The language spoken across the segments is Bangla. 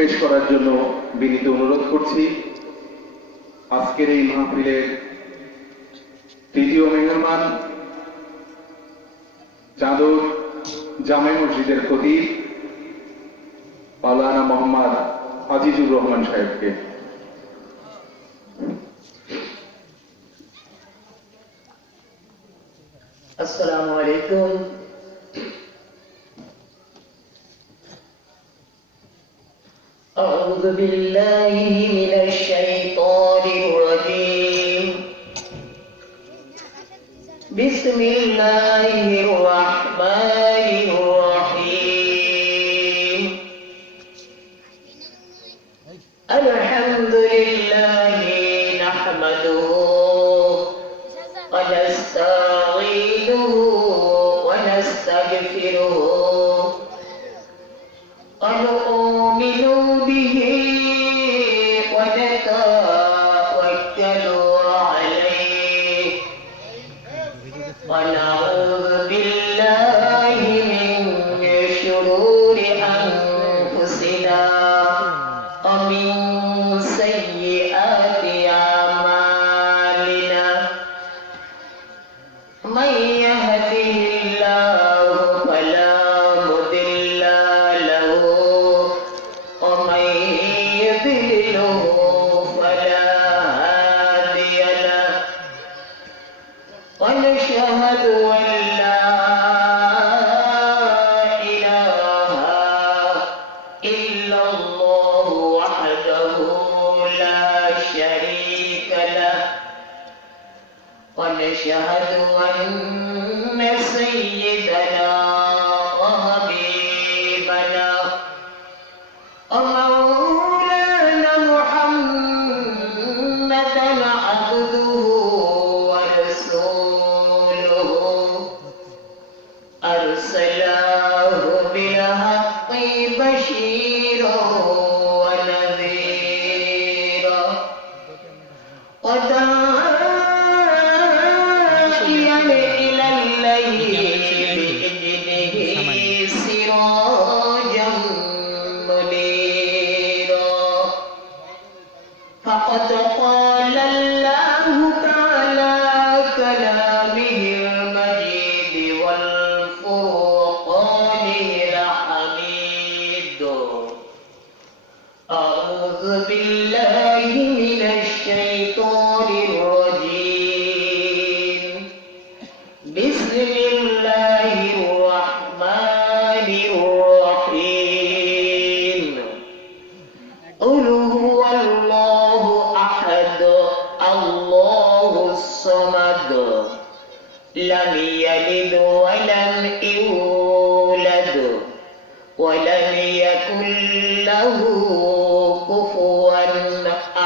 পেশ করার জন্য বিনীত অনুরোধ করছি। আজকের এই মাহফিলের তৃতীয় মেহমান চাঁদর জামে মসজিদের খতিব মাওলানা মোহাম্মদ আজিজুর রহমান সাহেবকে। আসসালামু আলাইকুম। أعوذ بالله من الشيطان الرجيم. بسم الله الرحمن الرحيم. الحمد لله نحمده ونستعينه ونستغفره ونؤمن به ونتوكل عليه ونعوذ بالله من شرور أنفسنا ومن سيئات أعمالنا. من يهده الله فلا مضل له ومن يضلله فلا هادي له. ونشهد أن لا إله إلا الله وحده لا شريك له. ونشهد أن سيدنا وحبيبنا ومولانا محمدا عبده ورسوله أرسله بالحق بشيرا ونذيرا وداعيا إلى الله بإذنه سراجا منيرا. فقد قال الله تعالى كلامه المجيد والفرقانه الحميد. أعوذ بالله من الشيطان الرجيم. بسم الله الرحمن الرحيم. قل هو الله أحد الله الصمد لم يلد ولم يولد ولم يكن له كفوا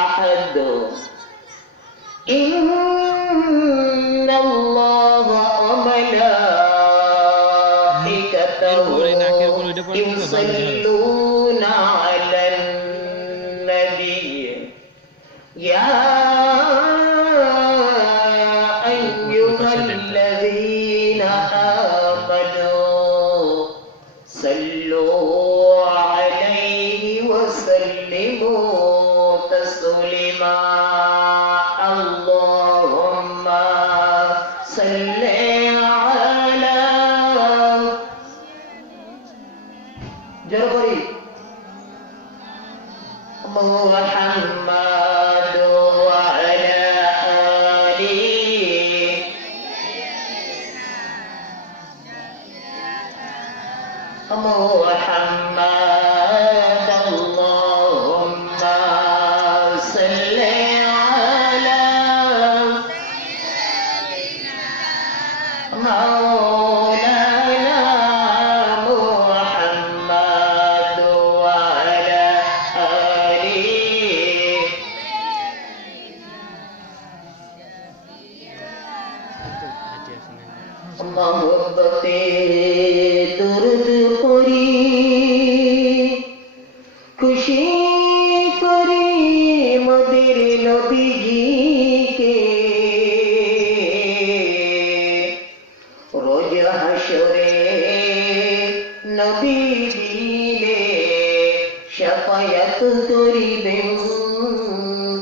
أحد. إن الله وملائكته يصلون على النبي يا أيها الذين آمنوا صلوا عليه وسلموا تسليما. اللهم صل على جربري محمد وعلى آله محمد. اللهم صل على مولانا محمد وعلى آله. मोहब्बते दुर्द करी खुशी करी मदिर नबीजी के रोज हशरे नबी दिले शफ শাফায়াত করিবেন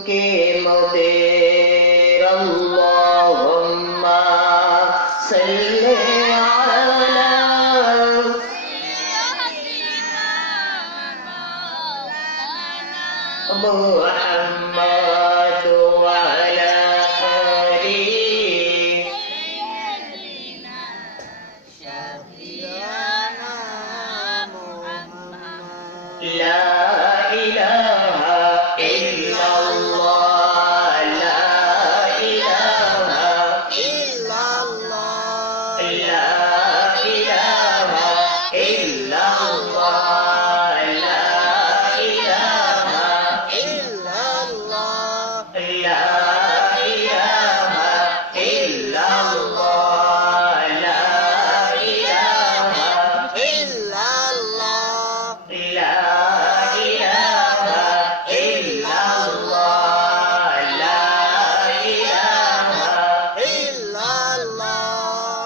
কে মোদের আল্লাহুম্মা সাল্লি আলা মুহাম্মাদ ওয়া আলা আলিহি লা ইলাহা ইল্লাল্লাহ লা ইলাহা ইল্লাল্লাহ লা ইলাহা ইল্লাল্লাহ লা ইলাহা ইল্লাল্লাহ লা ইলাহা ইল্লাল্লাহ লা ইলাহা ইল্লাল্লাহ লা ইলাহা ইল্লাল্লাহ লা ইলাহা ইল্লাল্লাহ লা ইলাহা ইল্লাল্লাহ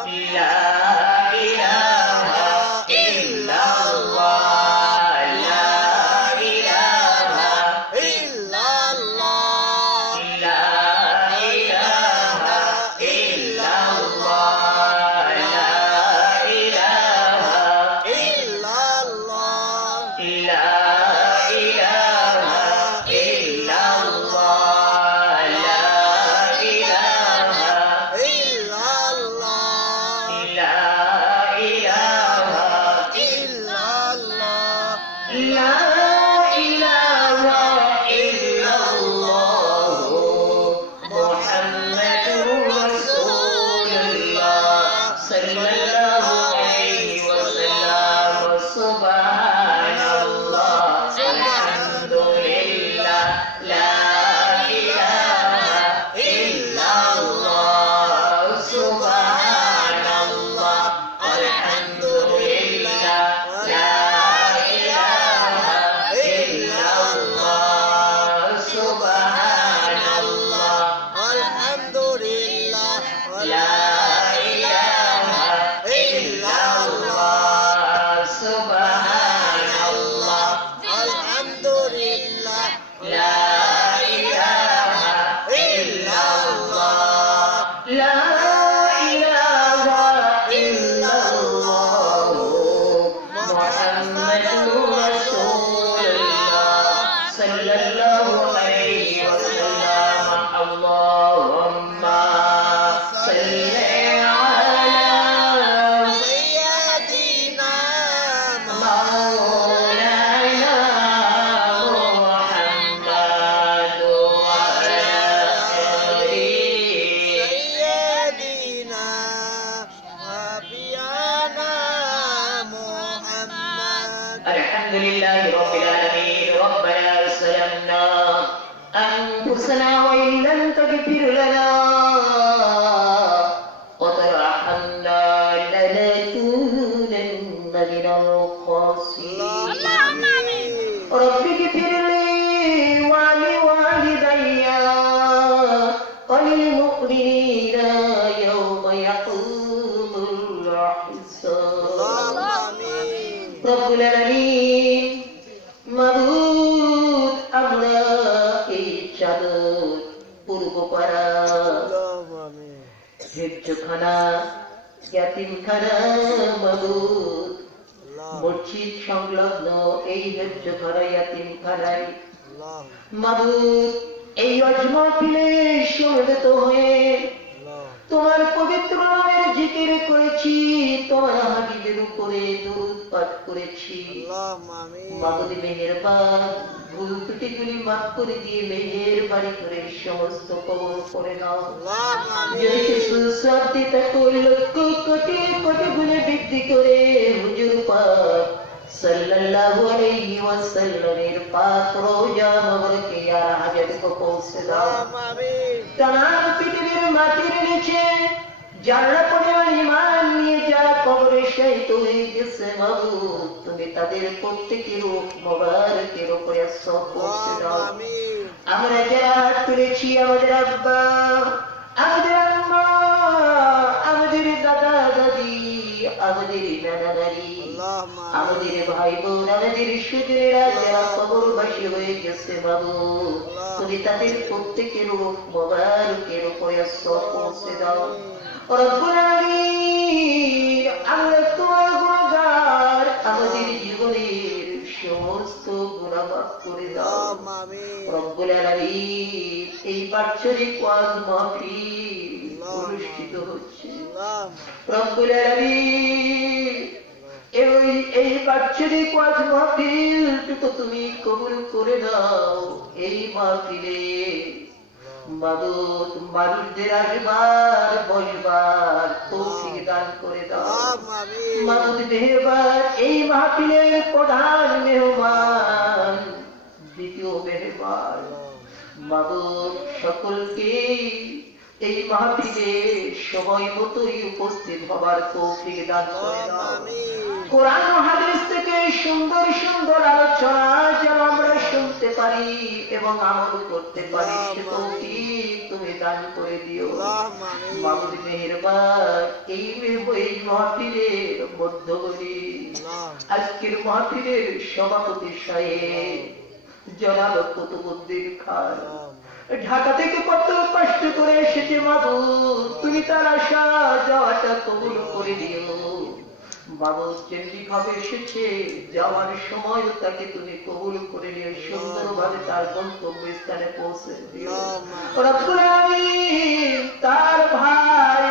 লা ইলাহা ইল্লাল্লাহ লা ইলাহা ইল্লাল্লাহ লা ইলাহা ইল্লাল্লাহ লা ইলাহা ইল্লাল্লাহ লা ইলাহা ইল্লাল্লাহ লা ইলাহা ইল্লাল্লাহ লা ইলাহা ইল্লাল্লাহ মুহাম্মাদুর রাসূলুল্লাহ সাল্লাল্লাহু আলাইহি ওয়াসাল্লাম সুবহানাল্লাহ আলহামদুলিল্লাহ লা ইলাহা ইল্লাল্লাহ সুবহানাল্লাহ আলহামদুলিল্লাহ লা ইলাহা ইল্লাল্লাহ সুবহানাল্লাহ আলহামদুলিল্লাহ লা ইলাহা ইল্লাল্লাহ সুবহানাল্লাহ আলহামদুলিল্লাহ লা ইলাহা ইল্লাল্লাহ লা ইলাহা ইল্লাল্লাহ মুহাম্মাদুর রাসূলুল্লাহ সাল্লাল্লাহু আলাইহি ওয়াসাল্লাম আল্লাহুম্মা সাল্লি আলা সাইয়্যিদিনা মাওলানা মুহাম্মাদ ওয়া আলা আলিহি সাইয়্যিদিনা হাবিয়ানা মুহাম্মাদ আলহামদুলিল্লাহি রাব্বিল আলামিন রব্বানা সালামনা أنفسنا وإن لم تغفر لنا وترحمنا لنكونن من الخاسرين رب اغفر لي ولوالدي وللمؤمنين يوم يقوم الحساب رب العالمين মাবুদ আমরা এই চাদর পূর্বপাড়া হেফজখানা ইয়াতিমখানা মাবুদ মসজিদ সংলগ্ন এই হেফজখানা ইয়াতিমখানায় মাবুদ এই অজমাফিলে সমবেত হয়ে তোমার পবিত্র নামের জিকির করেছি, তোমার হাবিবের উপরে দরুদ পাঠ করেছি। মাবুদ মেহেরবান, ভুল ত্রুটিগুলি মাফ করে দিয়ে মেহেরবানি করে সমস্ত কবুল করে নাও। যদি কিছু শান্তি থাকো লক্ষ কোটি কোটি গুণে বৃদ্ধি করে হুজুর পাক সাল্লাল্লাহু আলাইহি ওয়াসাল্লামের পাক রওজা মুবারকে আর হাজত को পৌঁছে দাও। তামাম পৃথিবীর মাটির নিচে যারা পরিমাণ ঈমান নিয়ে যারা কবরে শায়িত হয়ে গেছে মাবুদ, তুমি তাদের প্রত্যেকের রূহ মোবারকের উপরে আসর পৌঁছে দাও। আমরা যারা হাত তুলেছি, আমাদের আব্বা, আমাদের আম্মা, আমাদের দাদা দাদি, আমাদের নানা নানি, আমাদের ভাই বোন আমাদের সুজনেরা যারা কবরবাসী হয়ে গেছে বাবু, তুমি তাদের প্রত্যেকের রূপ মোবারকের উপরে সব পৌঁছে দাও। রব্বুল আলামিন, আমরা তোমার গুণগার, আমাদের জীবনের সমস্ত গুনাহ মাফ করে দাও। রব্বুল আলামিন, এই বাৎসরিক ওয়াজ মাহফিল অনুষ্ঠিত হচ্ছে রব্বুল আলামিন, এই বাৎসরিক ওয়াজ মাহফিলটুকু তুমি কবুল করে নাও। এই মাহফিলে মাবুদ মানুষদের আসবার বসবার তৌফিক দান করে দাও। মাবুদ মেহেরবান, এই মাহফিলের প্রধান মেহমান, দ্বিতীয় মেহমান মাবুদ, সকলকে এই মাহফিলে সময় মতোই উপস্থিত হবার তৌফিক দান করে দাও। কোরআন ও হাদিস থেকে সুন্দর সুন্দর আলোচনা যেন আমরা শুনতে পারি এবং আমল করতে পারি, সে তৌফিক তুমি দান করে দিও। মাবুদ মেহেরবান, এই মাহফিলের মধ্যবর্তী আজকের মাহফিলের সভাপতি সাহেব জনাব কুতুবউদ্দিন খান ঢাকা থেকে কত কষ্ট করে এসেছে মাবুদ, তুমি তার আশা যাওয়াটা কবুল করে দিও। মাবুদ যেমনি ভাবে এসেছে, যাওয়ার সময় তাকে তুমি কবুল করে নিও, সুন্দরভাবে তার গন্তব্যস্থানে পৌঁছে দিও। রব্বুল আলামিন, তার ভাই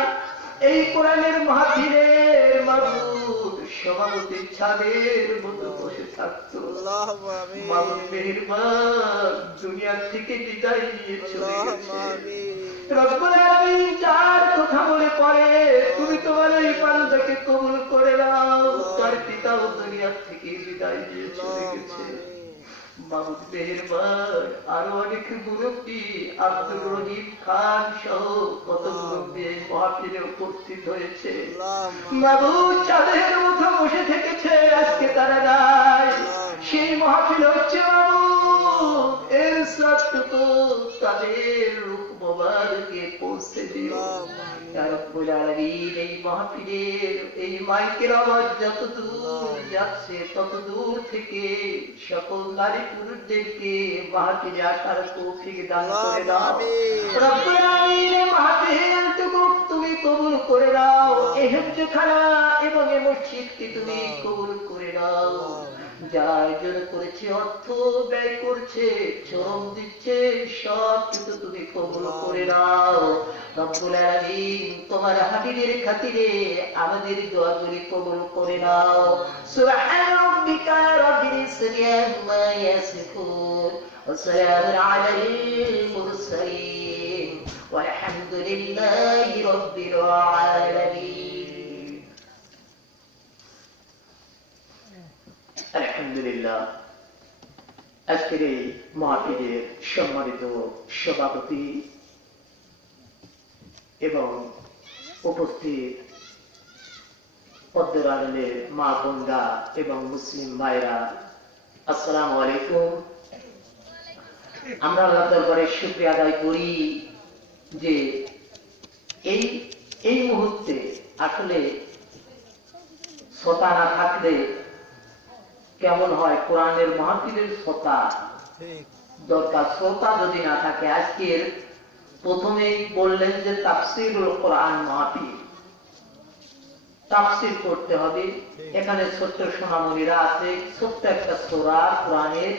এই কোরআনের মাহফিলের মাবুদ সভাপতির ছাদের মতো বসে থাকতো, মাবুদ মেহেরবান, দুনিয়ার থেকে বিদায় নিয়ে চলে গেছে। রব্বুল আলামিন, যার কথা মনে পড়ে তুমি তোমার এই বান্দাকে কবুল করে নাও। তার পিতাও দুনিয়ার থেকে বিদায় নিয়ে চলে গেছে। মাবুদ মেহেরবান, আরো অনেক মুরব্বী, আব্দুর রহিম খান সহ কত মুরব্বী এই মাহফিলে উপস্থিত হয়েছে। মাবুদ চাঁদের মতো বসে থেকেছে, আজকে তারা নাই। সেই মাহফিল হচ্ছে মাবুদ, এর সবটুকু তাদের রূপ মোবারকে পৌঁছে দিও। ইয়া রব্বুল আলামিন, এই মাহফিলের এই মাইকের আওয়াজ যত দূর যাচ্ছে তত দূর থেকে সকল নারী পুরুষদেরকে মাহফিলে আসার তৌফিক দান করে দাও। রব্বুল আলামিন, এই মাহফিলটুকু তুমি কবুল করে নাও। এই হিফজখানা এবং এই মসজিদকে তুমি কবুল করে নাও। যারা আয়োজন করেছে, অর্থ ব্যয় করছে, শ্রম দিচ্ছে, সব কিছু তুমি কবুল করে নাও। রব্বুল আলামিন, তোমার হাবিবের খাতিরে আমাদের দোয়াগুলি কবুল করে নাও। সুবহান রাব্বিকা রাব্বিল ইজ্জাতি আম্মা ইয়াসিফুন ওয়া সালামুন আলাল মুরসালিন ওয়ালহামদুলিল্লাহি রাব্বিল আলামিন। আলহামদুলিল্লাহ, আজকের এই মাহফিলের সম্মানিত সভাপতি এবং উপস্থিত পদ্মার আড়ালের মা বোনরা এবং মুসলিম ভাইরা, আসসালামু আলাইকুম। আমরা আল্লাহর দরবারে শুকরিয়া আদায় করি যে এই মুহূর্তে আসলে শ্রোতা না থাকলে কেমন হয়, কোরআনের মাহফিলের শ্রোতা দরকার। শ্রোতা যদি না থাকে, আজকের প্রথমেই বললেন যে তাফসীরুল কোরআন মাহফিল, তাফসীর করতে হবে। এখানে ছোট্ট সোনামণিরা আছে, ছোট্ট একটা সূরা, কোরআনের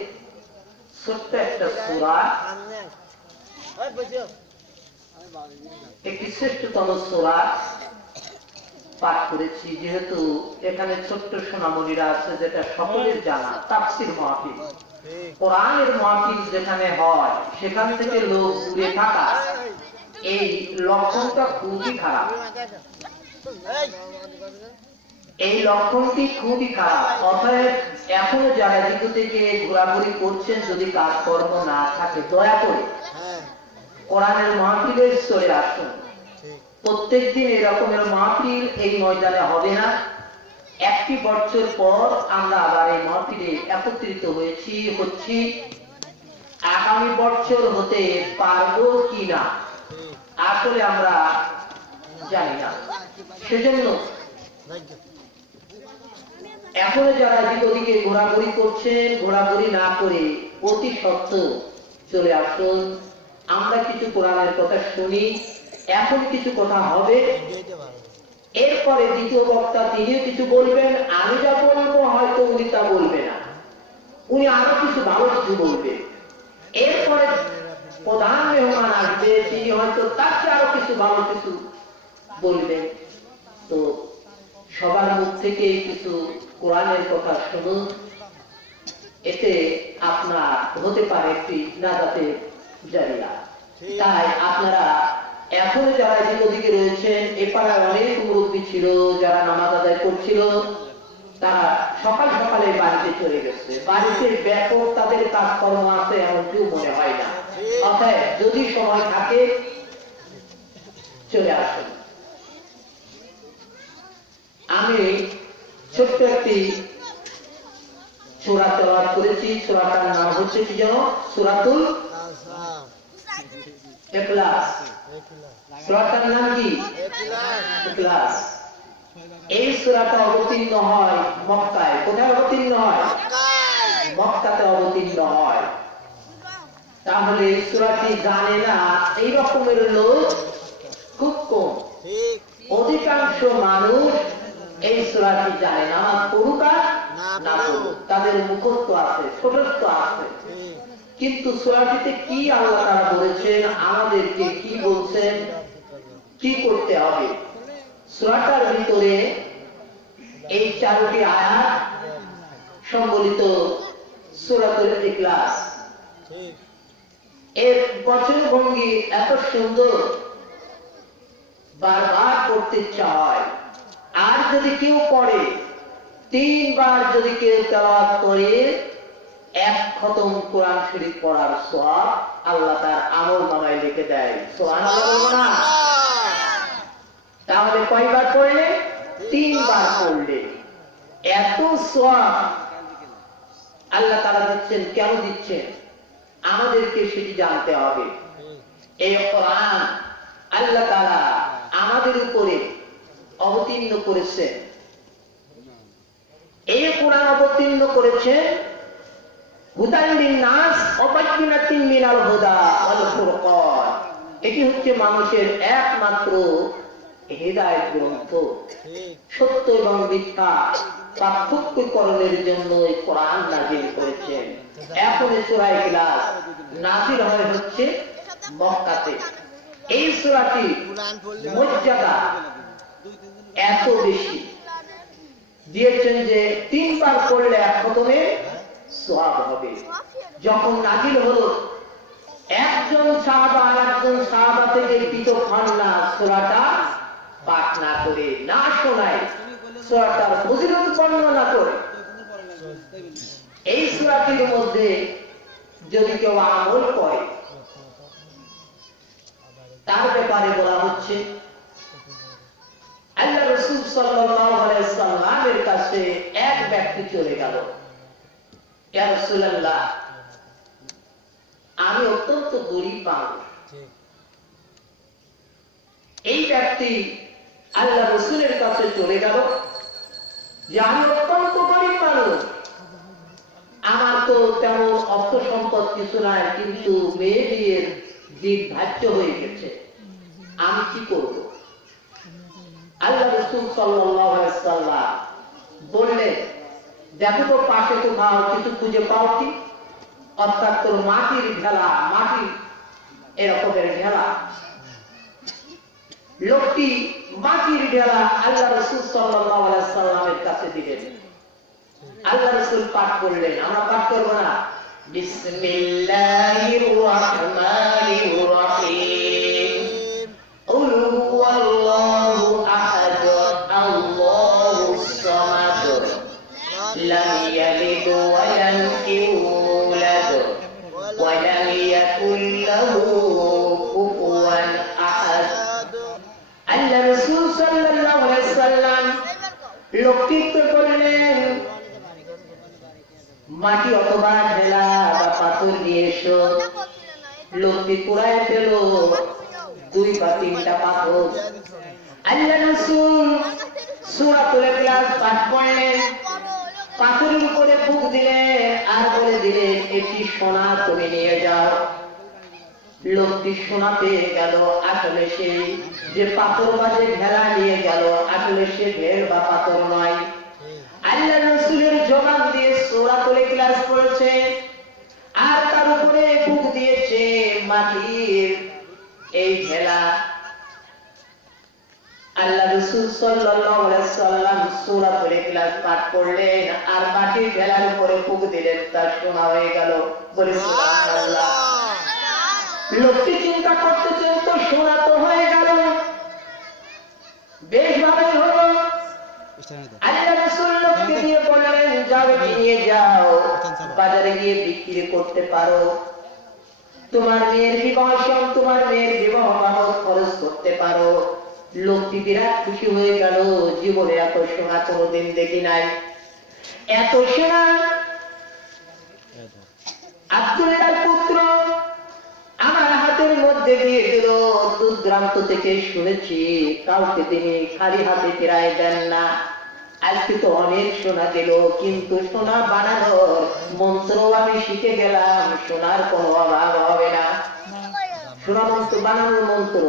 ছোট্ট একটা সূরা, একটি শ্রেষ্ঠতম সূরা পাঠ করেছি। যেহেতু এখানে ছোট্ট সোনামণিরা আছে, যেটা সকলের জানা, তাফসীর মাহফিল, কোরআনের মাহফিল যেখানে হয় সেখান থেকে লোক দূরে থাকা, এই লক্ষণটা খুবই খারাপ। এই লক্ষণটি খুবই খারাপ। অতএব এখনো যারা দিকে থেকে ঘোরাঘুরি করছেন, যদি কাজকর্ম না থাকে, দয়া করে কোরআনের মাহফিলের স্তরে আসুন। প্রত্যেকদিন এরকমের মাহফিল এই ময়দানে হবে না। একটি বছর পর আমরা আবার এই মাহফিলে একত্রিত হচ্ছি। আগামী বছর হতে পারবো কিনা আসলে আমরা জানি না। সেজন্য এখনো যারা এদিক ওদিকে ঘোরাঘুরি করছেন, ঘোরাঘুরি না করে অতি সত্ত্বর চলে আসুন। আমরা কিছু কোরআনের কথা শুনি, এখন কিছু কথা হবে, এরপরে দ্বিতীয় বক্তা তিনিও কিছু বলবেন, আমি যা বলবো হয়তো উনি তা বলবে না, উনি আরো কিছু ভালো কিছু বলবেন। এরপরে প্রধান মেহমান আসবে, তিনি হয়তো তার চেয়ে আরো কিছু ভালো কিছু বলবেন। তো সবার মুখ থেকে কিছু কোরআনের কথা শুনুন, এতে আপনার হতে পারে একটি নাজাতের জারিয়া। তাই আপনারা এখনো যারা এদিক ওদিকে রয়েছেন, এ পাড়ায় অনেক মুরব্বী ছিল যারা নামাজ আদায় করছিল, তারা সকাল সকালে বাড়িতে চলে গেছে। বাড়িতে ব্যাপক তাদের কাজকর্ম আছে এমন কেউ মনে হয় না। অতএব যদি সময় থাকে চলে আসুন। আমি ছোট্ট একটি সূরা তেলাওয়াত করেছি। সূরাটার নাম হচ্ছে কি যেন? সূরাতুল ইখলাস। সূরাটার নাম কি? ইখলাস। এই সূরাটা অবতীর্ণ হয় মক্কায়। কোথায় অবতীর্ণ হয়? মক্কাতে অবতীর্ণ হয়। তাহলে এই সূরাটি জানে না এই রকমের লোক খুব কম। অধিকাংশ মানুষ এই সূরাটি জানে না। নামাজ পড়ুক আর না পড়ুক, তাদের মুখস্থ আছে, ছোটস্থ আছে, কিন্তু সূরাটিতে কি আল্লাহ তাআলা বলেছেন, আমাদেরকে কি বলছেন, কি করতে হবে। সূরাটার ভিতরে এই 4টি আয়াত সম্বলিত সূরাতুল ইখলাস। এর বচনভঙ্গি এত সুন্দর, বারবার পড়তে ইচ্ছা হয়। আর যদি কেউ পড়ে, 3 বার যদি কেউ তেলাওয়াত করে, 1 খতম কোরআন শরীফ পড়ার সওয়াব আল্লাহ তার আমলনামায় লিখে দেয়। সুবহানাল্লাহ বলবো না? তাহলে কয়বার পড়লে? 3 বার পড়লে এত সওয়াব আল্লাহ তাআলা দিচ্ছেন। কেন দিচ্ছেন? আমাদেরকে সেটি জানতে হবে। এই কোরআন আল্লাহ তাআলা আমাদের উপরে অবতীর্ণ করেছেন। এই কোরআন অবতীর্ণ করেছেন হুদাল লিন-নাস ওয়া বায়িনাতিন মিনাল হুদা ওয়াল ফুরকান। এটি হচ্ছে মানুষের একমাত্র হেদায়েত গ্রন্থ। সত্য এবং মিথ্যা পার্থক্যকরণের জন্য এই কোরআন নাযিল করেছেন। এখন সূরা ইখলাস নাযিল হচ্ছে মক্কাতে। এই সূরাটি মর্যাদা এত বেশি দিয়েছেন যে 3 বার পড়লে 1 খতমে সওয়াব হবে। যখন নাযিল হলো, একজন সাহাবা আরেকজন সাহাবা থেকে পৃথক হন না সূরাটা পাঠ না করে, না শোনায়, সূরাটার ফজিলত বর্ণনা করে। এই সূরাটির মধ্যে যদি কেউ আমল করে, তার ব্যাপারে বলা হচ্ছে আল্লাহ রাসূল সাল্লাল্লাহু আলাইহি সাল্লামের কাছে এক ব্যক্তি চলে গেল। ইয়া রাসূলুল্লাহ, আমি অত্যন্ত গরীব মানুষ। এই ব্যক্তি আল্লাহ রাসূলের কাছে চলে গেল যে আমি অত্যন্ত গরীব মানুষ, আমার তো তেমন অর্থ সম্পদ কিছু নাই, কিন্তু মেয়ে বিয়ের দিন ধার্য হয়ে গেছে, আমি কি করব? আল্লাহ রাসূল সাল্লাল্লাহু আলাইহি ওয়াসাল্লাম বললেন, দেখো তো পাশে কোথাও কিছু খুঁজে পাও কি? অর্থাৎ তোর মাটির ঢেলা, মাটি এরকমের ঢেলা। লোকটি মাটির ঢেলা আল্লাহ রাসূল সাল্লাল্লাহু আলাইহি ওয়াসাল্লামের কাছে দিলেন। আল্লাহ রাসূল পাঠ করলেন, আমরা পাঠ করব না? বিসমিল্লাহির রাহমানির রাহিম, কুল হুয়াল্লাহু আহাদ, আল্লাহুস সামাদ, লাম ইয়ালিদ ওয়া লাম ইউলাদ ওয়া লাম ইয়াকুল লাহু কুফুয়ান আহাদ। আল্লাহ রাসূল সাল্লাল্লাহু আলাইহি ওয়াসাল্লাম লোকটিকে বললেন, মাটি অথবা ঢেলা বা পাথর নিয়ে এসো। লোকটি কুড়ায় পেল 2 বা 3টা পাথর। আল্লাহ রাসূল সূরাতুল ইখলাস পাঠ করলেন, পাথরের উপরে ফুঁক দিলেন আর বলে দিলেন এটি সোনা তুমি নিয়ে যাও। লোকটি সোনা পেয়ে গেল, আসলে সেই যে পাথর বাজে ভেলা নিয়ে গেল আসলে সে ভেড় বা পাথর নয়। আল্লাহ রাসূলের জবান দিয়ে সূরাতুল ইখলাস পড়েছে আর তার উপরে ফুঁক দিয়েছে মাটির এই ভেলা। আল্লাহ রাসূল সাল্লাল্লাহু আলাইহি সাল্লাম সূরাতুল ইখলাস পাঠ করলেন আর মাটির ভেলার উপরে ফুঁক দিলেন, তার সোনা হয়ে গেল। বলে সুবহানাল্লাহ। লোকটি চিন্তা করতেছেন তো সোনা তো হয়ে গেল, বেশ ভালোই হলো। আল্লাহ রাসূল লোককে দিয়ে বললেন যাও নিয়ে যাও, বাজারে গিয়ে বিক্রি করতে পারো, তোমার মেয়ের বিবাহ তোমার মেয়ের বিবাহ বাবদ খরচ করতে পারো। লোকটি বিরাট খুশি হয়ে গেল, জীবনে এত সোনা কোনোদিন দেখি নাই। এত সোনা আব্দুল্লাহর পুত্র আমার হাতের মধ্যে দিয়ে দিল। দূরান্ত থেকে শুনেছি কাউকে তিনি খালি হাতে ফিরায় দেন না। আজকে তো অনেক সোনা দিল, কিন্তু সোনা বানানোর মন্ত্র আমি শিখে গেলাম, সোনার কোনো অভাব হবে না। সোনা মন্ত্র বানানোর মন্ত্র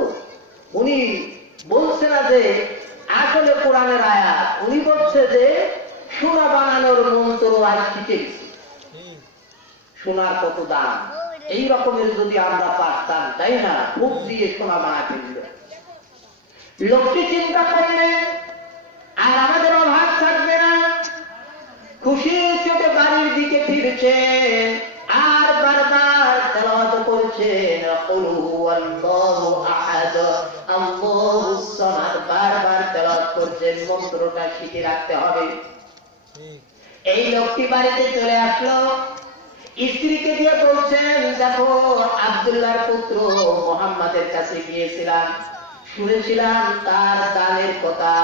উনি বলছে না যে আসলে কোরআনের আয়াত, উনি বলছে যে সোনা বানানোর মন্ত্র আজ শিখে গেছি। সোনার কত দাম, এই রকমের যদি আমরা পারতাম, তাই না, মুখ দিয়ে সোনা বানাতে দিল। লোকটি চিন্তা করলেন আর আমাদের অভাব থাকবে না। খুশি চোখে বাড়ির দিকে ফিরছেন আর বারবার তেলাওয়াত করছেন কুল হুয়াল্লাহু আহাদ আল্লাহুস সামাদ, বারবার তেলাওয়াত করছেন। মন্ত্রটা শিখে রাখতে হবে। এই লোকটি বাড়িতে চলে আসলো, স্ত্রীকে দিয়ে বলছেন দেখো আব্দুল্লাহর পুত্র মুহাম্মাদের কাছে গিয়েছিলাম, শুনেছিলাম তার দানের কথা,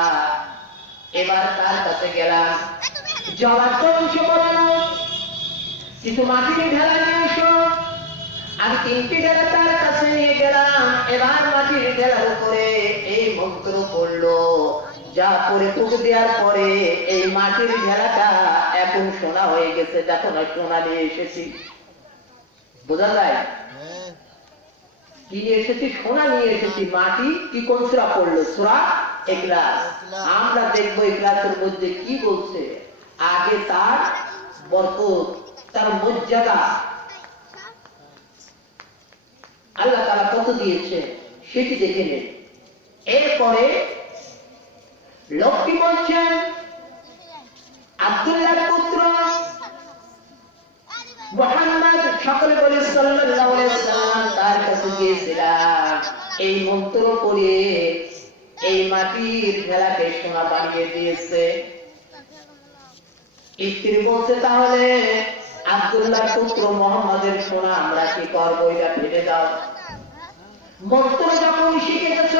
এবার তার কাছে গেলাম। জবাব তো এসে বলল কিছু মাটির ঢেলা নিয়ে এসো। আমি 3টি ঢেলা তার কাছে নিয়ে গেলাম, এবার মাটির ঢেলার উপরে এই মন্ত্র পড়লো, যা পরে ফুঁক দেওয়ার পরে এই মাটির ঢেলাটা এখন সোনা হয়ে গেছে। দেখো না সোনা নিয়ে এসেছি, বোঝা যায় কি নিয়ে এসেছি, সোনা নিয়ে এসেছি। মাটি কি কোন সূরা পড়লো? সূরা ইখলাস। আমরা দেখবো ইখলাসের মধ্যে কি বলছে, আগে তার বরকত, তার মর্যাদা আল্লাহ তাআলা কত দিয়েছে সেটি দেখে নেন। এরপরে লোকটি বলছেন আব্দুল্লাহর পুত্র মুহাম্মদ, সকলে বলে সাল্লাল্লাহু আলাইহি সাল্লাম তার কাছে গিয়েছিলাম, এই মন্ত্র পড়ে এই মাটির ভেলাকে সোনা বানিয়ে দিয়েছে। স্ত্রী বলছে তাহলে আব্দুল্লাহর পুত্র মুহাম্মদের সোনা আমরা কি করবো, এটা ফেলে দাও। মন্ত্র যখন শিখে গেছ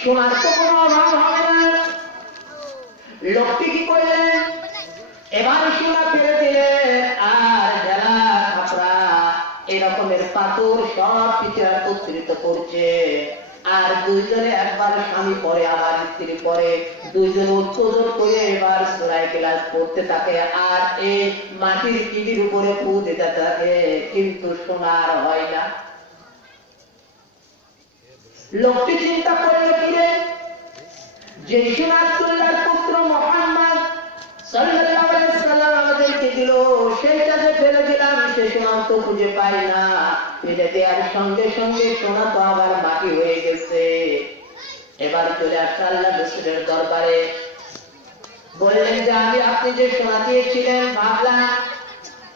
সোনার তো কোনো অভাব হবে না। লোকটি কি করলেন, এবার সোনা ফেলে দিলে আর ঢেলা খাপড়া এরকমের পাথর সব কিছু একত্রিত করছে। আর দুইজনে একবার স্বামী পরে আবার স্ত্রী পরে, দুইজন উত্তোলন করে এবার সূরা ইখলাস পড়তে থাকে আর এই মাটির কিবির উপরে ফু দিতে থাকে, কিন্তু সোনার হয় না। লোকটি চিন্তা করলো কিরে, যে সোনা আব্দুল্লাহর পুত্র মুহাম্মদ সাল্লাল্লাহু আলাইহি সাল্লাম আমাদেরকে দিল, সেটা যে ফেলে দিলাম সে সোনা তো খুঁজে পাই না। ফেলে দেওয়ার সঙ্গে সঙ্গে সোনা তো আবার মাটি হয়ে গেছে। এবার চলে আসছে আল্লাহ রাসূলের দরবারে, বললেন যে আপনি যে সোনা দিয়েছিলেন, ভাবলাম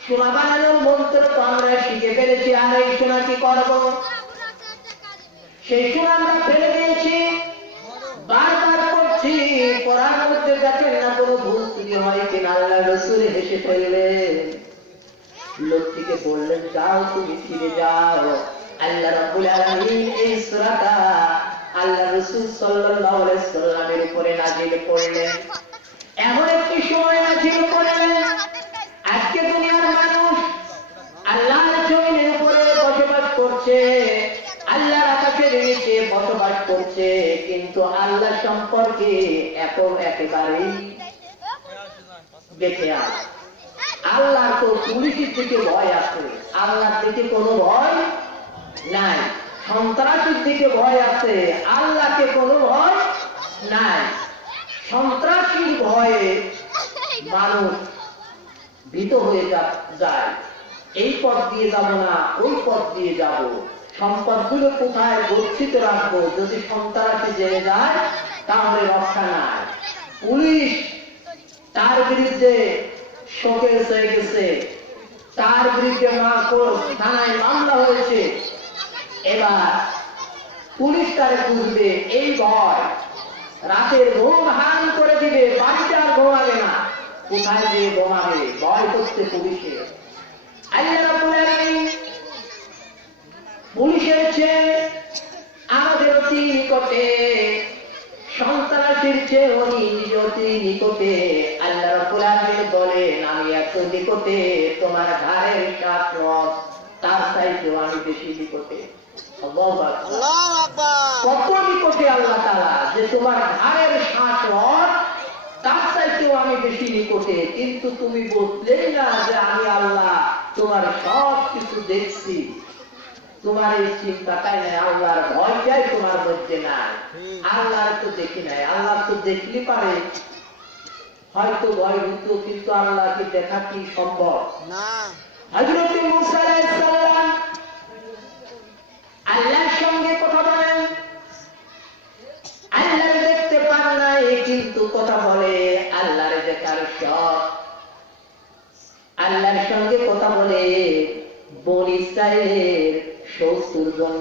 সোনা বানানোর মন্ত্র তো আমরা শিখে ফেলেছি, আর এই সোনা কি করবো? সেই সোনা আমরা ফেলে দিয়েছি, বারবার করছি, পড়ার মধ্যে দেখেন না কোনো ভুল ত্রুটি হয় কিনা। আল্লাহ রাসূল হেসে ফেললেন। লোকটিকে বললেন যাও তুমি ফিরে যাও। আল্লাহ রাব্বুল আলামিন এই সূরাটা আল্লাহ রাসূল সাল্লাল্লাহু আলাইহি সাল্লামের উপরে নাযিল করলেন। এমন একটি সময় নাযিল করলেন আজকে দুনিয়ার মানুষ আল্লাহর জমিনের উপরে বসবাস করছে, আল্লাহর আকাশের নিচে বসবাস করছে, কিন্তু আল্লাহ সম্পর্কে একেবারেই দেখে আয়। আল্লাহর তো পুলিশের থেকে ভয় আছে, আল্লাহর থেকে কোনো ভয় নাই। সন্ত্রাসীর দিকে ভয় আছে, আল্লাহকে কোনো ভয় নাই। সন্ত্রাসীর ভয়ে মানুষ ভীত হয়ে যায়, এই পথ দিয়ে যাব না ওই পথ দিয়ে যাব, সম্পদগুলো কোথায় গচ্ছিত রাখবো, যদি সন্ত্রাসী জেনে যায় তাহলে রক্ষা নাই। পুলিশ তার বিরুদ্ধে শোকেস হয়ে গেছে, তার বিরুদ্ধে থানায় মামলা হয়েছে। এবার পুলিশ তারে খুঁজবে, এই ভয় রাতের ঘুম হারাম করে দিবে, বাড়িতে আর ঘুমাবে না, কোথায় গিয়ে ঘুমাবে, ভয় করছে পুলিশের। আল্লাহ রাব্বুল আলামিন পুলিশের চেয়ে আমাদের অতি নিকটে, সন্ত্রাসীর চেয়ে উনি অতি নিকটে। আল্লাহ রাব্বুল আলামিন বলেন, আমি এত নিকটে তোমার ঘাড়ের শ্বাস তার চাইতেও আমি বেশি নিকটে। আল্লাহু আকবার। কত নিকটে আল্লাহ তাআলা, যে তোমার ঘাড়ের শ্বাস তার চাইতেও আমি বেশি নিকটে। কিন্তু তুমি বুঝলেই না যে আমি আল্লাহ তোমার সব কিছু দেখছি, তোমার এই চিন্তাটাই নাই, আল্লাহর ভয়টাই তোমার মধ্যে নাই। আল্লাহর তো দেখি নাই, আল্লাহ তো দেখলে পারে হয়তো ভয় হতো, কিন্তু আল্লাহকে দেখা কি সম্ভব না। হযরত মূসা আলাইহিস সালাম আল্লাহর সঙ্গে কথা বলেন, আল্লাহ দেখতে পান নাই কিন্তু কথা বলে, আল্লাহর দেখার শখ। আল্লাহর সঙ্গে কথা বলে বনী ইসরাইলের 70 জন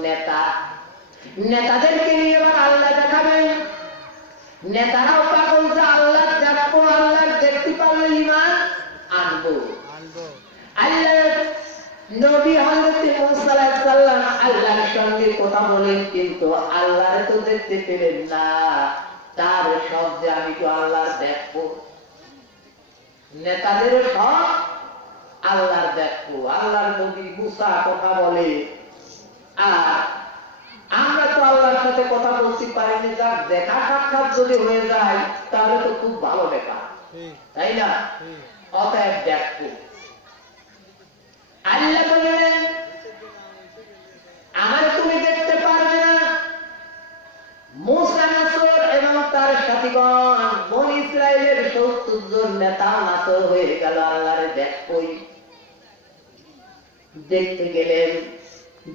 নেতাদেরকে নিয়ে এবার আল্লাহ দেখাবেন। নেতারাও পাগল যে আল্লাহ দেখবো, আল্লাহ দেখতে পারলে ঈমান আনবো। আল্লাহ নবী হযরত মূসা আলাইহিস সালাম আল্লাহর সঙ্গে কথা বলেন, কিন্তু আল্লাহরে তো দেখতে পেলেন না। তার সব যে আমি তো আল্লাহ দেখবো, নেতাদের সব আল্লাহর দেখবো। আল্লাহর নবী মূসা কথা বলে, আর আমরা তো আল্লাহর সাথে কথা বলতে পারিনি, যার দেখা সাক্ষাৎ যদি হয়ে যায় তাহলে তো খুব ভালো দেখা, তাই না? অতএব দেখবো। আল্লাহ বললেন, আমার তুমি দেখতে পারবে না। মূসা নাসর এবং তার সাথীগণ বনী ইসরাইলের 70 জন নেতা নাসর হয়ে গেল, আল্লাহর দেখবই। দেখতে গেলেন,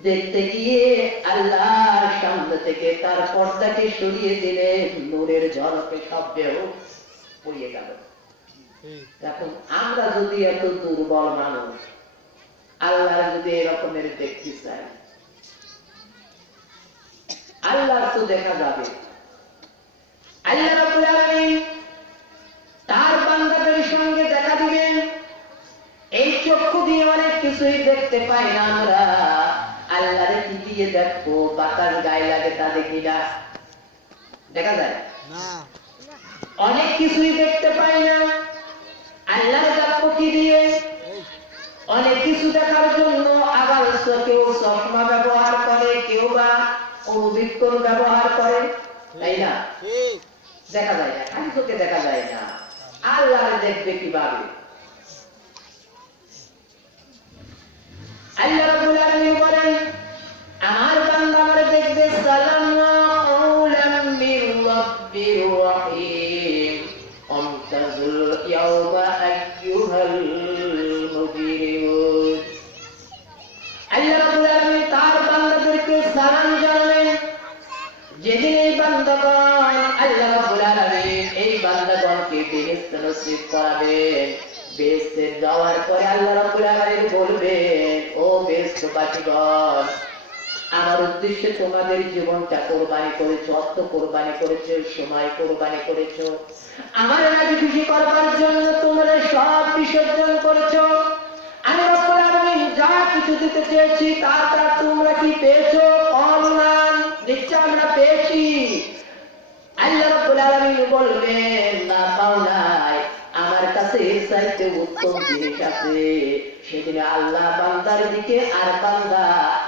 দেখতে গিয়ে আল্লাহর সামনে থেকে তার পর্দাকে সরিয়ে দিলেন, নূরের ঝলকে সব দেহ পড়িয়ে গেল। এখন আমরা যদি এত দুর্বল মানুষ আল্লাহ যদি এরকমের দেখতে চাই, আল্লাহ তো দেখা যাবে। আল্লাহ রাব্বুল আলামিন তার বান্দাদের সঙ্গে দেখা দিবেন। এই চক্ষু দিয়ে অনেক কিছুই দেখতে পাই না আমরা, আল্লাহরে কি দিয়ে দেখবো? বাতাস গায়ে লাগে তা দেখি না, দেখা যায় না। অনেক কিছুই দেখতে পাই না, আল্লাহর দেখবো কি দিয়ে? অনেক কিছু দেখার জন্য আবার কেউ চশমা ব্যবহার করে, কেউ বা অনুবীক্ষণ ব্যবহার করে, তাই না? দেখা যায় না, খালি চোখে দেখা যায় না। আল্লাহ দেখবে কিভাবে? আল্লাহ রাব্বুল আলামিন বলেন, আমার বান্দা আমারে দেখবে, সালামুন মির রাব্বির রহিম, আমতাজুল ইয়াওমা আইয়ুহাল মুজরিমুন। আল্লাহ রাব্বুল আলামিন তার বান্দাদেরকে সালাম জানালেন। যেদিন এই বান্দাগণ আল্লাহ রাব্বুল আলামিন এই বান্দাগণকে বেহেশত নসিব করাবেন, বেহেশতে যাওয়ার পরে আল্লাহ রাব্বুল আলামিন বলবেন, ও বেহেশতবাসীগণ, আমার উদ্দেশ্যে তোমাদের জীবনটা কোরবানি করেছো, অর্থ কোরবানি করেছো, সময় কোরবানি করেছো, আমার রাজি খুশি করবার জন্য তোমরা সব বিসর্জন করেছো। আমি রাব্বুল আলামিন যা কিছু দিতে চেয়েছি তা তোমরা কি পেয়েছো? অনুমান নিশ্চয় আমরা পেয়েছি। আল্লাহ রাব্বুল আলামিন বলবেন, না পাও নাই, আমার কাছে কাছে এর চাইতে উত্তম জিনিস আছে। সেদিন আল্লাহ বান্দার দিকে আর বান্দা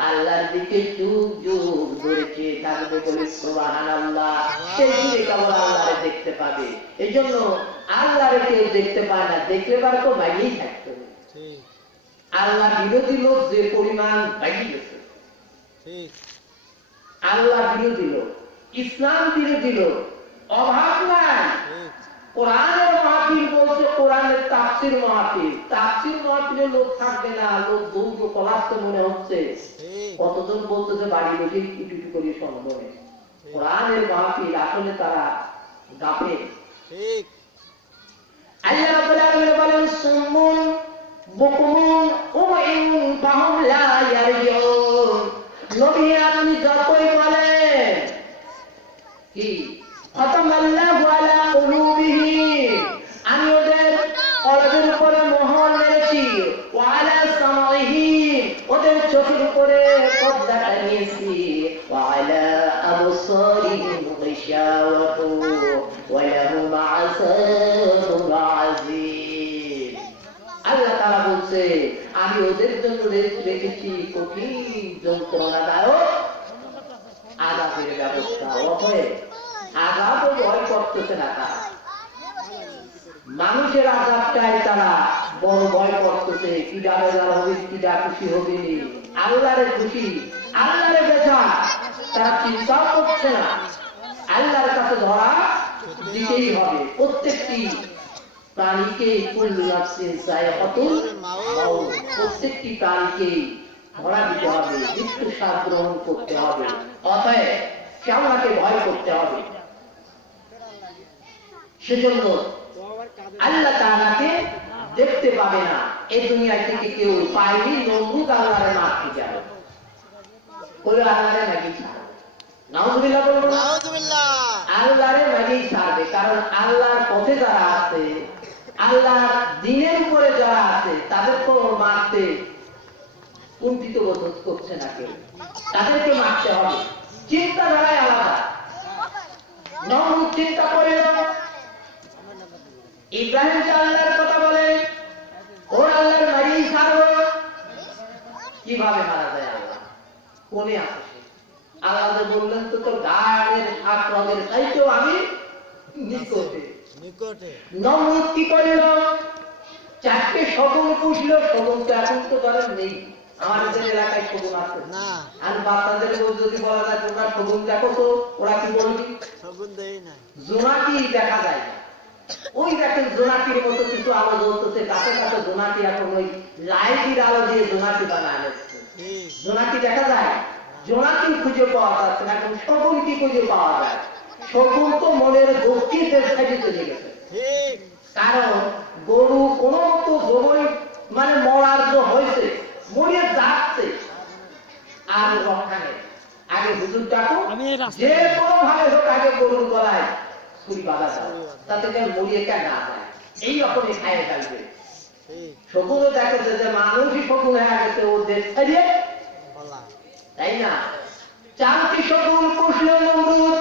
আল্লাহর দিকে যুগ যুগ ধরে চেয়ে থাকবে বলে সুবহানাল্লাহ। সেই দিনে কেবল আল্লাহরে দেখতে পাবে। এই জন্য আল্লাহরে কেউ দেখতে পায় না, দেখলে পারে তো বাইরেই থাকতে হবে। আল্লাহ বিরোধী লোক যে পরিমাণ বাইরে গেছে, আল্লাহ বিরোধী লোক, ইসলাম বিরোধী লোক অভাব নাই। কোরআনের মাহফিল বলছে, কোরআনের তাফসীর মাহফিল, তাফসীর মাহফিলে লোক থাকবে না, লোক দৌড় কলাস্ত মনে হচ্ছে। কতজন বলতো যে বাড়ি বসে ইটু করে সম্ভবে। কোরআনের মাহফিল আসলে তারা গাফেল। আল্লাহ রাব্বুল আলামিন বলেন সুম্মুন বুকুমুন উমাইয়ুন ফাহুম লা ইয়ারজিউন। নবী আপনি যতই বলেন কি খাতামাল্লাহু আলা কুলুবিহিম, আমি ওদের কলবের উপরে মোহর মেরেছি, ওয়া আলা সামাইহিম, ওদের চোখের উপরে পর্দা টানিয়েছি, ওয়া আলা আবসারিহিম গিশাওয়াতু ওয়া লাহুম আযাবুন আযীম। আল্লাহ তাআলা বলছে আমি ওদের জন্য রেখেছি কঠিন যন্ত্রণাদায়ক আযাবের ব্যবস্থা। অতএব আযাবও ভয় করতেছে না তারা, মানুষের আযাবটাই তারা বড় ভয় করতেছে। কিডা বেজার হবে, কিডা খুশি হবে, আল্লাহরে খুশি আল্লাহরে বেজার তারা চিন্তা করছে না। আল্লাহর কাছে ধরা দিতেই হবে। প্রত্যেকটি প্রাণীকে কুল্লু নাফসিন যায়কাতুল মাউত, প্রত্যেকটি প্রাণীকে ধরা দিতে হবে, মৃত্যু স্বাদ গ্রহণ করতে হবে। অতএব সে আল্লাহকে ভয় করতে হবে। সেজন্য আল্লাহ তাআলাকে দেখতে পাবে না। এই দুনিয়া থেকে কেউ পায়নি। নমরুদ আল্লাহরে মারতে যাবে, ওই আল্লাহরে নাকি ছাড়বে। নাউযুবিল্লাহ বলুন, নাউযুবিল্লাহ। আল্লাহরে নাকি ছাড়বে, কারণ আল্লাহর পথে যারা আছে, আল্লাহর দ্বীনের উপরে যারা আছে, তাদের তো মারতে কুণ্ঠিত বোধ করছে না কেউ, তাদেরকে মারতে হবে। চিন্তাধারায় আলাদা। নমরুদ চিন্তা করে ইব্রাহিম আল্লাহর কথা বলে, ওর আল্লাহর মারিয়ে ছাড়বো। কিভাবে মারা যায় আল্লাহ? কোনে আছে সে? আল্লাহ বললেন তো তোর গায়ের সাত রঙের চাইতেও আমি নিকটে। নমরুদ কি করল? চারটে শগুন পুষল। শগুন তো এখন তো ধরেন নেই, আমাদের এলাকায় শগুন আছে না। আর বাচ্চাদের যদি বলা যায় তোমরা শগুন দেখো, তো ওরা কি বলবি? শগুন দেই না, জোনাকি দেখা যায় না। ওই দেখেন জোনাকির মতো কিছু আলো জ্বলতেছে, কাছে কাছে জোনাকি এখন ওই লাইটের আলো দিয়ে জোনাকি বানায় যাচ্ছে। জোনাকি দেখা যায়, জোনাকি খুঁজে পাওয়া যাচ্ছে না। এখন শগুন কি খুঁজে পাওয়া যায়? শগুন তো মনের গভীরের সাইডে চলে গেছে। কারণ গরু কোন মতো গোবর মানে মরার তো হয়েছে, মরিয়ে যাচ্ছে, আর রক্ষা নেই। আগে হুজুর ডাকো, যে কোনো ভাবে হোক আগে গরুর গলায় ছুরি বাঁধা যায়, তাতে কেন মরিয়ে কেন না যায়। এই রকমই খাইয়ে থাকবে। শগুনও দেখেছে যে মানুষই শগুন হয়ে গেছে ওদের ছাড়িয়ে, তাই না? চারটি শগুন পুষল নমরুদ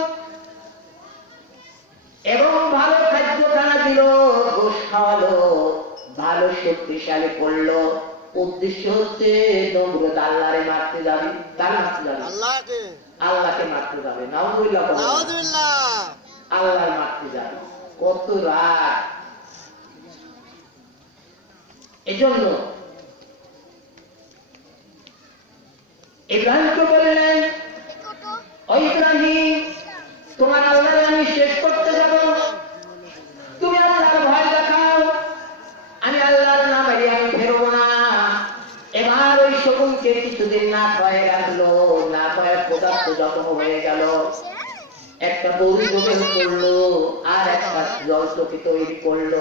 এবং ভালো খাদ্য খানা দিল, গোশ খাওয়ালো, ভালো শক্তিশালী করলো। উদ্দেশ্য হচ্ছে নমরুদ আল্লাহরে মারতে যাবে। কার মারতে যাবে? আল্লাহকে মারতে যাবে। নাউযুবিল্লাহ, নাউযুবিল্লাহ। আল্লাহর মারতে যাবে। কত রাগ! এজন্য ইব্রাহিমকে বললেন, ও ইব্রাহিম, তোমার আল্লাহরে আমি শেষ করতে যাব, তুমি আল্লাহর ভয় দেখাও, আমি আল্লাহর নাম এড়িয়ে আমি ফেরবো না। এবার ওই শকুনকে কিছুদিন না খাওয়াই রাখলো, না খাওয়ায় পদার্থ যখন হয়ে গেল, একটা গরু জমে করলো, আর একটা জলচকি তৈরি করলো।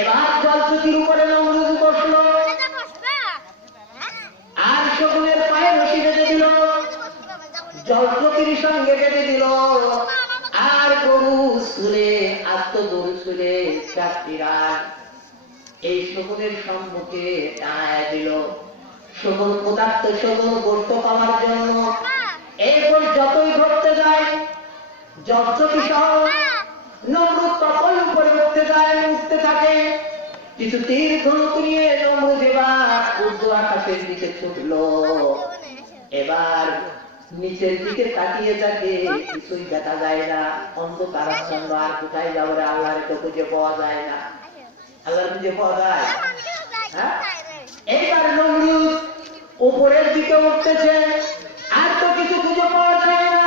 এবার জলচকির উপরে নমরুদ বসলো, আর শকুনের পায়ে রশি বেঁধে দিল, জলচকির সঙ্গে বেঁধে দিল, আর গরু শুনে আস্ত গরু শুনে চারটি রাত এই শকুনের সম্মুখে টানায় দিল। শকুন পদার্থ, শকুন গোস্ত পাওয়ার জন্য এরপর যতই ঘটতে যায়, জলচকি সহ নমরুদ ততই উপরে উঠতে যায়, উঠতে থাকে। কিছু তীর ধনুক নিয়ে নমরুদ এবার ঊর্ধ্ব আকাশের দিকে ছুটলো। এবার নিচের দিকে তাকিয়ে থাকে, কিছুই দেখা যায় না, অন্ধকারাচ্ছন্ন। আর কোথায় যাবো রে, আল্লাহর তো খুঁজে পাওয়া যায় না। আল্লাহর খুঁজে পাওয়া যায়? হ্যাঁ। এইবার নমরুদ উপরের দিকে উঠতেছে, আর তো কিছু খুঁজে পাওয়া যায় না।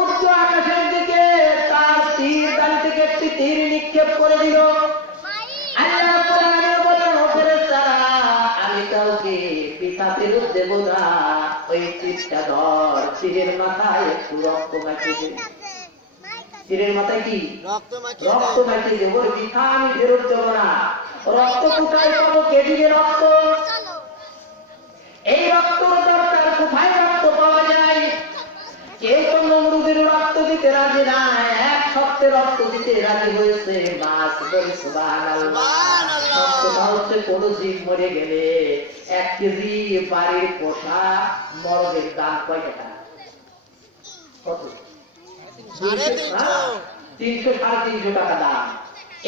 উচ্চ আকাশের দিকে তার তীর ডান থেকে একটি তীর নিক্ষেপ করে দিল। আল্লাহ রাব্বুল আলামিন বললেন, ও ফেরেশতারা, আমি কাউকে পিতা ফেরত দেব না। ওই তীরটা ধর, তীরের মাথায় একটু রক্ত মাখিয়ে দে। তীরের মাথায় কি রক্ত মাখিয়ে দেব, ওর পিতা আমি ফেরত দেব না। রক্ত কোথায় পাবো? কে দিবে রক্ত? এই রক্তর দরকার, কোথায় রক্ত পাওয়া যায়? কেউ তো নমরুদের রক্ত দিতে রাজি না, এক সপ্তাহে রক্ত দিতে রাজি হয়েছে মাছ। বলি সুবহানাল্লাহ। সত্যটা হচ্ছে কোন জীব মরে গেলে 1 কেজি বাড়ির পোষা মরদের দাম কয় টাকা? কত? 300 350 টাকা দাম।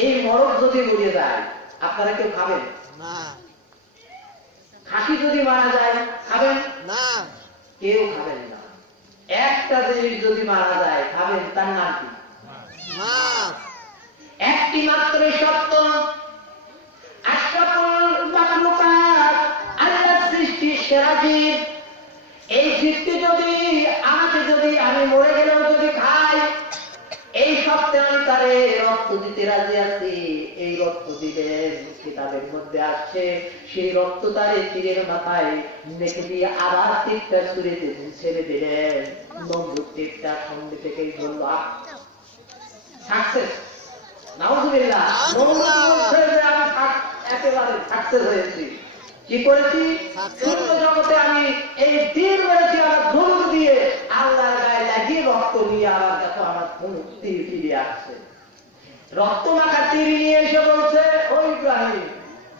এই মরদ যদি মরে যায়, আপনারা কেউ খাবেন না? খাসি যদি মারা যায় খাবেন না? কেউ খাবেন না। একটা জিনিস যদি মারা যায় খাবেন, তার নাম কি? একটি মাত্র সত্য, আশরাফুল মাখলুকাত, আল্লাহর সৃষ্টি সেরা জীব। এই জীবটি যদি আমাকে, যদি আমি মরে গেলেও যদি খাই, এই সপ্তাহে আমি তারে রক্ত দিতে রাজি আছি। এই রক্ত দিবেন, কিতাবের মধ্যে আসছে, সেই রক্ত তারে তীরের মাথায় মেখে দিয়ে আবার তীরটা ছুঁড়ে ছেড়ে দিলেন। নমরুদ তীরটা সঙ্গে থেকেই ধরল। সাকসেস, নাউজুবিল্লাহ। নমরুদ বলছে যে আমি একেবারে সাকসেস হয়েছি। কি করেছি? শূন্য জগতে আমি এই তীর মেরেছি, আমার ধনুক দিয়ে আল্লাহর গায়ে লাগিয়ে রক্ত নিয়ে আবার দেখো আমার ধনুক তীর ফিরে আসছে। রক্ত মাখা তীর নিয়ে এসে বলছে, ও ইব্রাহিম,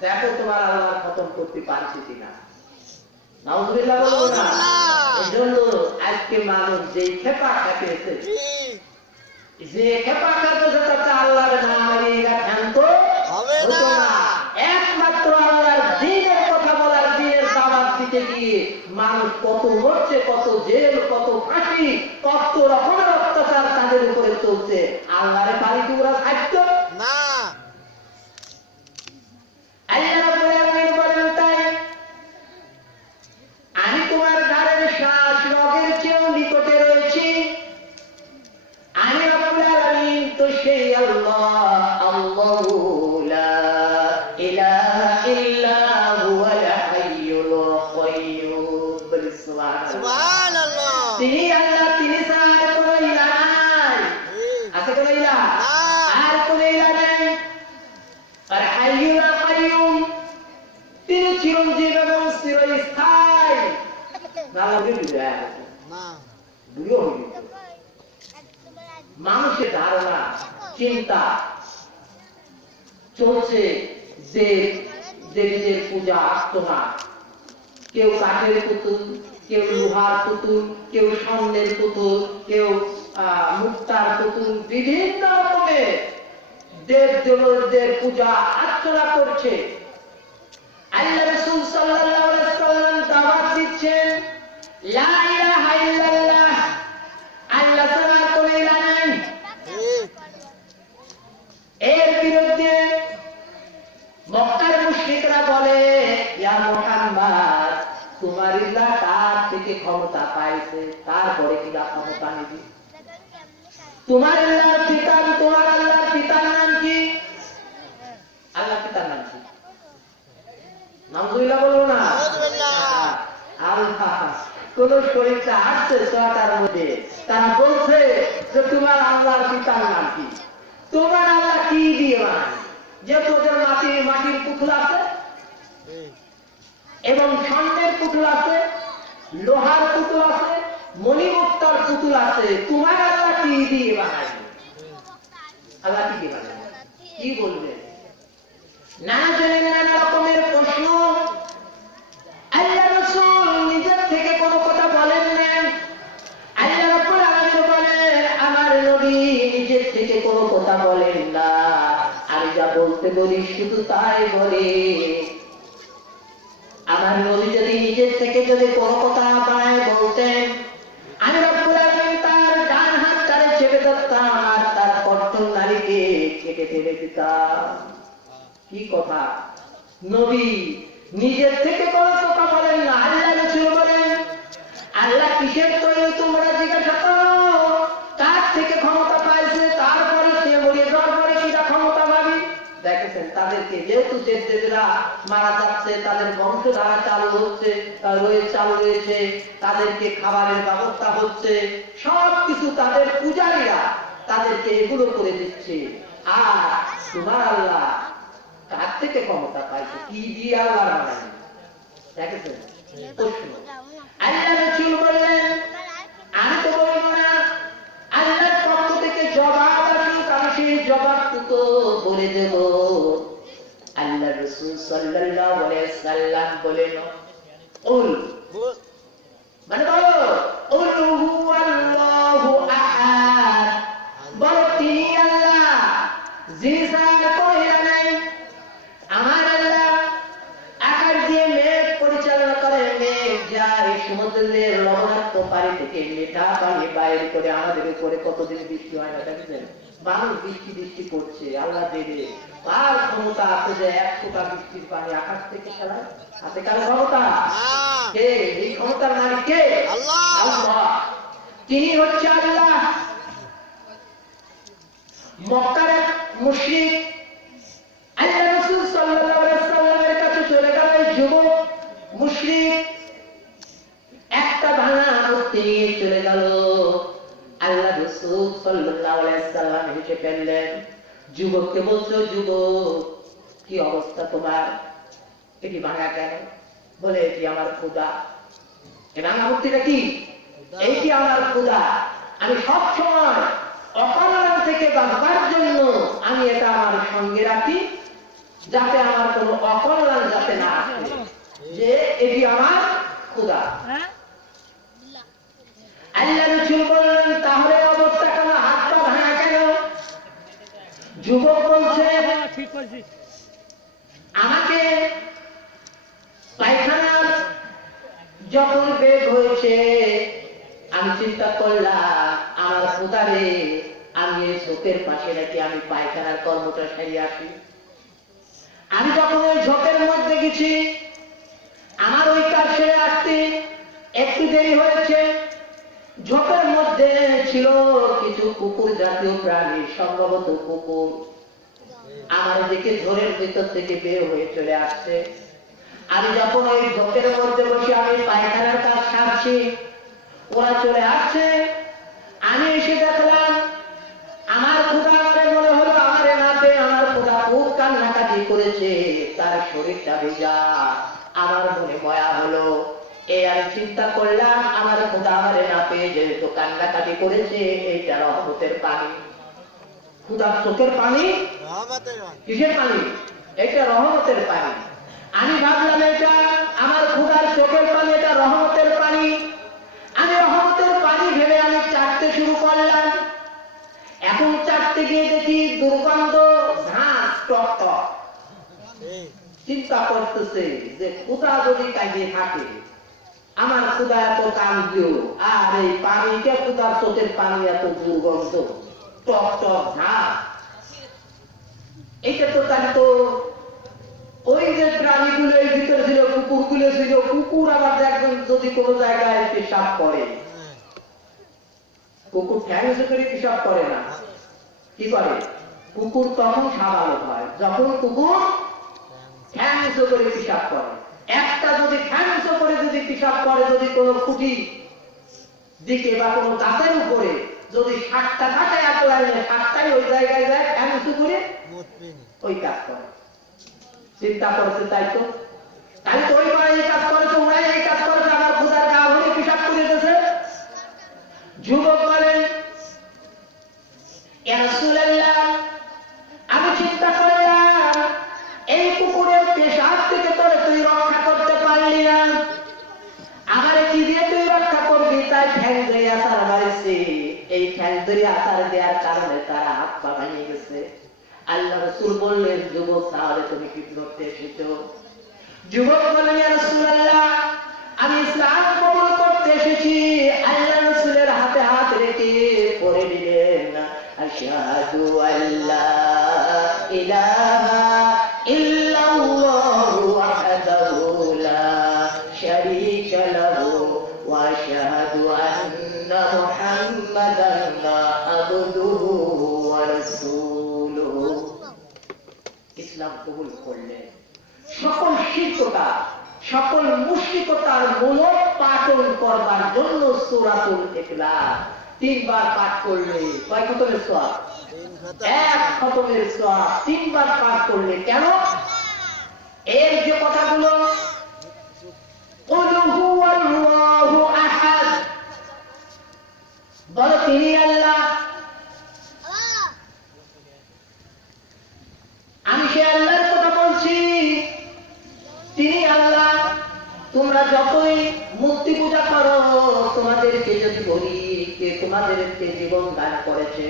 দেখো তোমার আল্লাহর খতম করতে পারছি কিনা। নাউজুবিল্লাহ বলবো না? এই জন্য আজকে মানুষ যেই খেপা খেপেছে, যে খেপা খেপেছে, তাতে আল্লাহর নাম এরা ক্ষান্ত হবে না। একমাত্র আল্লাহর দ্বীনের কথা বলার, দ্বীনের দাওয়াত দিতে গিয়ে মানুষ কত মরছে, কত জেল, কত ফাঁসি, কত রকমের অত্যাচার তাদের উপরে চলছে। আল্লাহরে পারি কি ওরা থাকতো না? আল্লাহ রাব্বুল আলামিন বলেন, তাই আমি তোমার ঘাড়ের শ্বাস রগের চেয়েও নিকটে রয়েছি। আমি রাব্বুল আলামিন তো সেই আল্লাহ, আল্লাহু লা ইলাহা ইল্লা হুয়াল হাইয়ুল কাইয়্যুম। বলি সুবহানাল্লাহ। তিনি আল্লাহ, তিনি ছাড়া আর কোনো ইলাহ নাই। আছে কোনো ইলাহ? আর কোনো ইলাহ নাই। আর হাইয়ুল কাইয়্যুম, তিনি চিরঞ্জীব এবং চিরস্থায়ী। মানুষের ধারণা, চিন্তা চলছে যে দেবীদের পূজা আর্চনা, কেউ কাঠের পুতুল, কেউ লোহার পুতুল, কেউ স্বর্ণের পুতুল, কেউ মুক্তার পুতুল, বিভিন্ন রকমের দেব দেবতাদের পূজা আর্চনা করছে। আল্লাহ রাসূল সাল্লাল্লাহু আলাইহি ওয়াসাল্লাম দাওয়াত দিচ্ছেন, লা ইলাহা ইল্লাল্লাহ, আল্লাহ ছাড়া কোনো ইলাহ নাই। এর বিরুদ্ধে মক্কার মুশরিকরা বলে, ইয়া মুহাম্মদ, তোমার ইলাহ কার থেকে ক্ষমতা পাইছে? তারপরে কি ক্ষমতা নিবি? তোমার আল্লাহর পিতা, তোমার আল্লাহর পিতার নাম কি? আল্লাহ পিতার নাম কি? নাউজুবিল্লাহ বলবো না? আল্লাহ কোন শরীরটা আসছে ছয়টার মধ্যে, তারা বলছে যে তোমার আল্লাহর পিতার নাম কি? তোমার আল্লাহ কি দিয়ে বানায়? যে তোদের মাটির পুতুল আছে এবং স্বর্ণের পুতুল আছে, লোহার পুতুল আছে, মণিমুক্তার পুতুল আছে, তোমার আল্লাহ কি দিয়ে বানায়? আল্লাহ কি দিয়ে বানায়? কি বলবে? নানা জনের নানা রকমের প্রশ্ন। আল্লাহ রাসূল নিজের থেকে কোনো কথা বলেন না। আল্লাহ রাব্বুল আলামিন বলেন, আমার নবী নিজের থেকে কোনো কথা বলেন না। আমি যা বলতে করতে বলি শুধু তাই বলে। আমার নবী যদি নিজের থেকে যদি কোনো কথা বানায় বলতেন, আমি রব্বুল আলামিন তার ডান হাতটারে চেপে ধরতাম আর তার কণ্ঠল নারীকে কেটে ফেলে দিতাম। কি কথা! নবী নিজের থেকে কোনো কথা বলেন না, আল্লাহ রাসূল বলেন, আল্লাহ কিসের তৈরি তোমরা জিজ্ঞাসা করো, তার থেকে ক্ষমতা পাইছে, তারপরে সে মরে যাওয়ার পরে সেটা ক্ষমতা পাবি। দেখেছেন তাদেরকে যেহেতু দেবদেবীরা মারা যাচ্ছে, তাদের বংশধারা চালু হচ্ছে, চালু রয়েছে, তাদেরকে খাবারের ব্যবস্থা হচ্ছে, সবকিছু তাদের পূজারীরা তাদেরকে এগুলো করে দিচ্ছে। আর তোমার আল্লাহ তার থেকে ক্ষমতা পাইছে কি দিয়ে আল্লাহ বানায়? দেখেছেন প্রশ্ন। আল্লাহ রাসূল বললেন, আমি তো বলবো না, আল্লাহর পক্ষ থেকে জবাব আসুক, আমি সেই জবাবটুকু বলে দেব। আল্লাহ রাসূল সাল্লাল্লাহু আলাইহি সাল্লাম বলেন, উল মানে বলো, উল হুয়াল্লাহু আহাদ, বলো তিনি আল্লাহ, যিনি ছাড়া কোনো ইলাহ নাই। আমার আল্লাহ আকাশ দিয়ে মেঘ পরিচালনা করে, মেঘ যায় সমুদ্রের লবণাক্ত পানি থেকে মিঠা পানি বাইর করে আমাদের উপরে। কতদিন বৃষ্টি হয় না দেখেছেন? মানুষ বৃষ্টি করছে, আল্লাহ দেবে। তার ক্ষমতা আছে যে 1 ফোঁটা বৃষ্টির পানি আকাশ থেকে ফেলায়। হাতে কার ক্ষমতা? কে? এই ক্ষমতার মালিক কে? আল্লাহ। তিনি হচ্ছে আল্লাহ। মক্কার মুশরিক আল্লাহ রাসূল সাল্লাল্লাহু আলাইহি সাল্লামের কাছে চলে গেল। যুবক মুশরিক একটা ভাঙা মূর্তি নিয়ে চলে গেল। আল্লাহ রাসূল সাল্লাল্লাহু আলাইহি সাল্লাম হেসে ফেললেন। যুবককে বলছো, যুবক কি অবস্থা তোমার? এটি ভাঙা কেন? বলে এটি আমার খোদা। এই ভাঙা মূর্তিটা কি? এইটি আমার খোদা। আমি সব সময় অকল্যাণ থেকে বাঁচবার জন্য আমি এটা আমার সঙ্গে রাখি, যাতে আমার কোনো অকল্যাণ যাতে না আসে, যে এটি আমার খোদা। আল্লাহ রাসূল বললেন, তাহলে অবস্থা কেন? হাত পা ভাঙা কেন? যুবক বলছে, আমাকে পায়খানার যখন বেগ হয়েছে, আমি চিন্তা করলাম আমার খোদারে আমি এই ঝোঁকের পাশে নাকি আমি পায়খানার কর্মটা সারিয়ে আসি। আমি যখন ওই ঝোঁকের মধ্যে গেছি, আমার ওই কাজ সেরে আসতে একটু দেরি হয়েছে। ঝোঁকের মধ্যে ছিল কিছু কুকুর জাতীয় প্রাণী, সম্ভবত কুকুর আমার দিকে ঝোরের ভিতর থেকে বের হয়ে চলে আসছে। আমি যখন ওই ঝোঁকের মধ্যে বসে আমি পায়খানার কাজ সারছি, ওরা চলে আসছে। আমি এসে দেখলাম আমার খোদা, আমারে মনে হলো আমারে না পেয়ে আমার খোদা খুব কান্নাকাটি করেছে, তার শরীরটা ভেজা। আমার মনে ময়া হলো। এই আমি চিন্তা করলাম আমার খোদা আমারে না পেয়ে যেহেতু কান্নাকাটি করেছে, এইটা রহমতের পানি। খোদার চোখের পানি, কিসের পানি? এটা রহমতের পানি। আমি ভাবলাম এটা আমার খোদার চোখের পানি, এটা রহমতের পানি। আমি রহমতের পানি ভেবে আমি চাটতে শুরু করলাম। এখন চাটতে গিয়ে দেখি দুর্গন্ধ, ঘাস, টক টক। চিন্তা করতেছে যে খোদা যদি কাজে থাকে, আমার খোদা এত কান্দিও, আর এই পানিটা খোদার চোখের পানি এত দুর্গন্ধ, টক টক, ঘাস, এটা তো তার তো ওই যে প্রাণীগুলো এর ভিতরে ছিল, কুকুরগুলো ছিল, কুকুর আবার দেখবেন যদি কোনো জায়গায় পেশাব করে, কুকুর ঠ্যাং করে পেশাব করে না, কি করে? কুকুর তখন স্বাভাবিক হয় যখন কুকুর ঠ্যাং করে পেশাব করে। একটা যদি ঠ্যাং করে যদি পেশাব করে, যদি কোনো খুঁটি দিকে বা কোনো গাছের উপরে যদি 7টা কাঁটায় এত লাইনে 7টাই ওই জায়গায় যায়, ঠ্যাং করে ওই কাজ করে। চিন্তা করছে, তাই তো ওই এই কাজ করেছে, ওরা এই কাজ করেছে, আমার খোদার গা ভরে পেশাব করে দিয়েছে। যুবক বলেন, ইয়া রাসূলুল্লাহ, আমি চিন্তা করলাম এই কুকুরের পেশাব থেকে তোরে তুই রক্ষা করতে পারলি না, আমারে কি দিয়ে তুই রক্ষা করবি? তাই ঠ্যাং ধরে আসার মারিছি। এই ঠ্যাং ধরে আসার দেওয়ার কারণে তারা হাত পা ভেঙে গেছে। আল্লাহ রাসূল বললেন, যুবক তাহলে তুমি কি করতে এসেছো? যুবক বললেন, ইয়া রাসূলুল্লাহ, আমি ইসলাম কবুল করতে এসেছি। আল্লাহ রাসূলের হাতে হাত রেখে পড়ে দিলেন, আশহাদু আল্লা ইলাহা ইল্লাল্লাহু ওয়াহদাহু লা শারীকা লাহু ওয়া আশহাদু আন্না মুহাম্মাদান আবদুহু ওয়া রাসূলুহু। ইসলাম কবুল করলেন। সকল শিরকতা, সকল মুশরিকতার মূলোৎপাটন করবার জন্য সূরাতুল ইখলাস 3 বার পাঠ করলে কয় খতমের সওয়াব? 1 খতমের সওয়াব 3 বার পাঠ করলে। কেন? এর যে কথাগুলো, কুল হুয়াল্লাহু আহাদ, বলো তিনি আল্লাহ, আমি সে আল্লাহর কথা বলছি, তিনি আল্লাহ। তোমরা যতই মূর্তি পূজা করো, তোমাদেরকে যদি বলি কে তোমাদেরকে জীবন দান করেছে,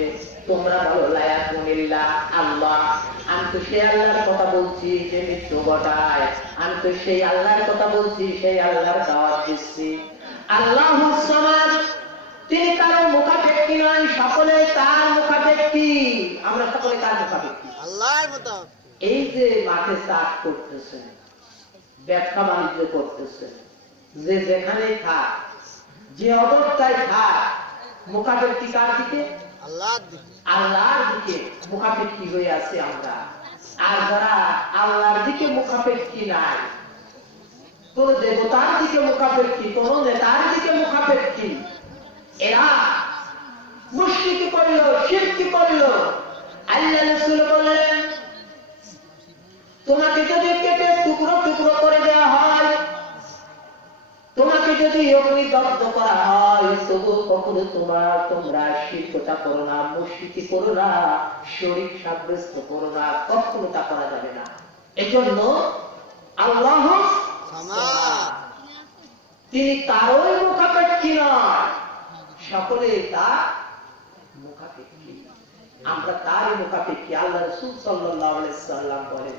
তোমরা বলো লা ইয়াকুনিল্লাহ, আল্লাহ। আমি তো সেই আল্লাহর কথা বলছি যে মৃত্যু ঘটায়, আমি তো সেই আল্লাহর কথা বলছি, সেই আল্লাহর দাওয়াত দিচ্ছি। আল্লাহুস সামাদ, তিনি কারো মুখাপেক্ষী নয়, সকলে তার মুখাপেক্ষী। আমরা সকলে তার মুখাপেক্ষী, আল্লাহর মতো। এই যে মাঠে চাষ করতেছেন, ব্যবসা বাণিজ্য করতেছেন, যে যেখানে থাক, যে অবস্থায় থাক, মুখাপেক্ষী কার দিকে? আল্লাহর দিকে মুখাপেক্ষী হয়ে আছে আমরা। আর যারা আল্লাহর দিকে মুখাপেক্ষী নাই, কোন দেবতার দিকে মুখাপেক্ষী, কোন নেতার দিকে মুখাপেক্ষী, এরা মুশরিক করল, শিরক করল। আল্লাহ রাসূল বলেন, তোমাকে যদি কেটে টুকরো টুকরো করে দেওয়া হয়, তোমাকে যদি অগ্নিদগ্ধ করা হয়, তবু কখনো তোমরা শিরকতা করো না, মুশরিকি করো না, শরীক সাব্যস্ত করো না, কখনো তা করা যাবে না। এজন্য আল্লাহ তিনি কারোই মুখাপেক্ষী নয়, সকলে তার মুখাপেক্ষী। আমরা তারই মুখাপেক্ষী। আল্লাহ রাসূল সাল্লাল্লাহু আলাইহি ওয়াসাল্লাম বলেন,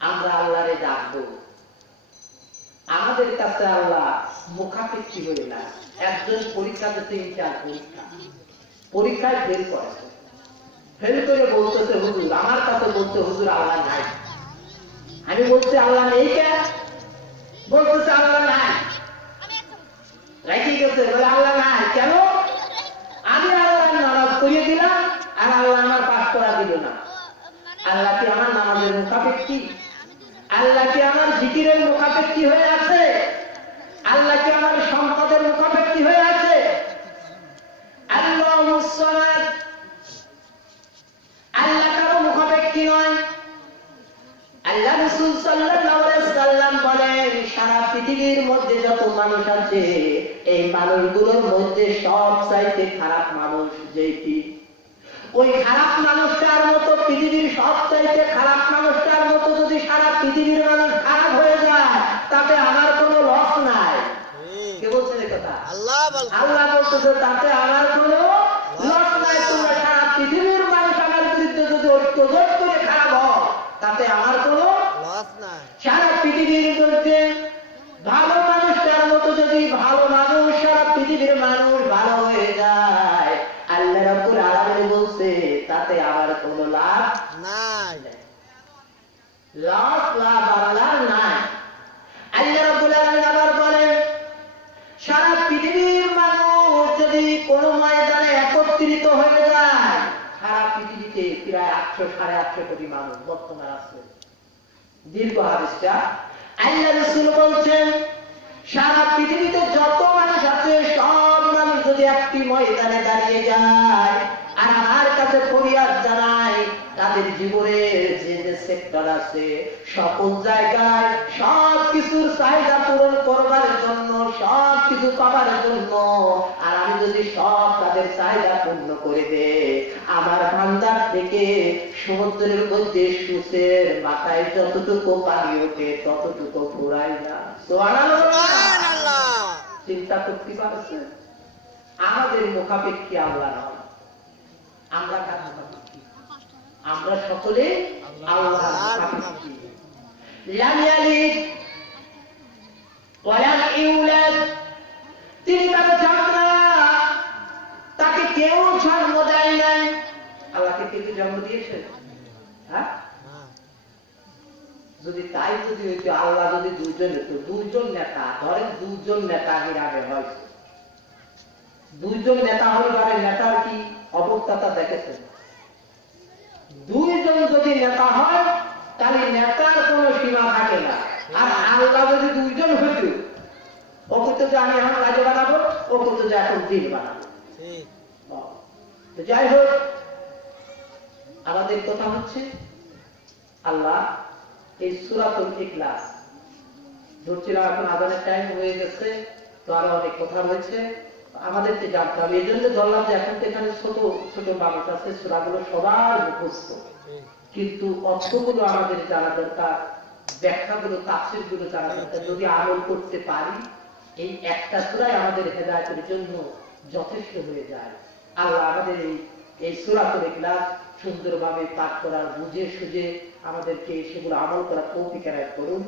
আমরা আল্লাহরে ডাকবো, আমাদের কাছে আল্লাহ মুখাপেক্ষী হয়ে না। একজন পরীক্ষা দিতে ইন্টার পরীক্ষায় ফেল করেছে, ফেল করে বলতেছে হুজুর, আমার কাছে বলতে হুজুর আল্লাহ নাই। আমি বলছি আল্লাহ নেই কেন? বলতেছে আল্লাহ নাই। রাখি গেছে, বলে আল্লাহ নাই কেন? আমি আল্লাহর নামাজ পড়িয়ে দিলাম আর আল্লাহ আমার পাঠ করা দিল না। আল্লাহ কি আমার নামাজের মুখাপেক্ষী? আল্লাহ কি আমার জিকিরের মুখাপেক্ষী হয়ে আছে? আল্লাহ কি আমার সম্পদের মুখাপেক্ষী হয়ে আছে? আল্লাহুস সামাদ, আল্লাহ কারো মুখাপেক্ষী নয়। আল্লাহ রাসূল সাল্লাল্লাহু আলাইহি ওয়াসাল্লাম বলেন, সারা পৃথিবীর মধ্যে যত মানুষ আছে, এই মানুষগুলোর মধ্যে সবচাইতে খারাপ মানুষ যেটি, ওই খারাপ মানুষটার মতো, পৃথিবীর সবচাইতে খারাপ মানুষটার মতো যদি সারা পৃথিবীর মানুষ খারাপ হয়ে যায়, তাতে আমার কোনো লস নাই। কে বলছেন এই কথা? আল্লাহ বলতেছে, তাতে আমার কোনো লস নাই। তোমরা সারা পৃথিবীর মানুষ আমার বিরুদ্ধে যদি ঐক্যজোট করে খারাপ হয়, তাতে আমার কোনো লস নাই। সারা পৃথিবীর মধ্যে ভালো মানুষটার মতো যদি ভালো মানুষ, সারা পৃথিবীর মানুষ ভালো হয়ে যায়, আল্লাহ রাব্বুল আলামিন বলছে, তাতে আমার কোনো লাভ নাই। লাভ আল্লাহর নাই। আল্লাহ রাব্বুল আলামিন আবার বলেন, সারা পৃথিবীর মানুষ যদি কোন ময়দানে একত্রিত হয়ে যায়, সারা পৃথিবীতে প্রায় 800-850 কোটি মানুষ বর্তমান আছে। দীর্ঘ হাদিসটা আল্লাহ রাসূল বলছেন, সারা পৃথিবীতে যত মানুষ আছে, সব মানুষ যদি একটি ময়দানে দাঁড়িয়ে যায় আর আমার কাছে ফরিয়াদ জানায়, তাদের জীবনের যে যে সেক্টর আছে, সকল জায়গায় সব কিছুর চাহিদা পূরণ করবার জন্য, সব কিছু পাবার জন্য, আর আমি যদি সব তাদের চাহিদা পূর্ণ করে দে, আমার ভান্ডার থেকে সমুদ্রের মধ্যে সূচের মাথায় যতটুকু পানি ওঠে ততটুকু ফুরায় না। সুবহানাল্লাহ। চিন্তা করতে পারছেন? আমাদের মুখাপেক্ষী আল্লাহ নয়, আমরা কার মুখাপেক্ষী? আমরা সকলে আল্লাহর হাফেজ। লাম ইয়ালিদ ওয়া লাম ইউলাদ, তিনি তাকে জন্ম না, তাকে কেউ জন্ম দেয় নাই। আল্লাহকে কেউ জন্ম দিয়েছে? হ্যাঁ, যদি তাই যদি হইতো, আল্লাহ যদি দুইজন হইতো, দুইজন নেতা ধরেন, দুইজন নেতা আগে হয়েছে, দুইজন নেতা হইবারে নেতার কি অবস্থাটা দেখেছেন? দুইজন যদি নেতা হয় তাহলে নেতার কোন সীমা থাকে না। আর আল্লাহ যদি দুইজন হইত, ও করতো যে আমি এখন রাজ্য বানাবো, ও করতো যে এখন দিন বানাবো। তো যাই হোক, আমাদের কথা হচ্ছে আল্লাহ এই সূরাতুল ইখলাস ধরছিলাম, এখন আজানের টাইম হয়ে গেছে, তো আরো অনেক কথা রয়েছে আমাদেরকে জানতে হবে। এই জন্য ধরলাম যে এখন তো এখানে ছোট ছোট মানুষ আছে, সূরাগুলো সবার মুখস্থ, কিন্তু অর্থগুলো আমাদের জানা দরকার, ব্যাখ্যাগুলো তাফসীরগুলো জানা দরকার। যদি আমল করতে পারি, এই একটা সূরাই আমাদের হেদায়েতের জন্য যথেষ্ট হয়ে যায়। আল্লাহ আমাদের এই সূরাতুল ইখলাস সুন্দরভাবে পাঠ করার, বুঝে সুঝে আমাদেরকে সেগুলো আমল করার তৌফিক এনায়েত করুন।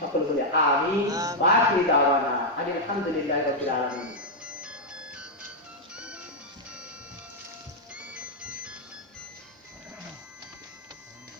সকল বলে আমিন। ওয়া আখিরু দাওয়ানা আলহামদুলিল্লাহি রাব্বিল আলামিন।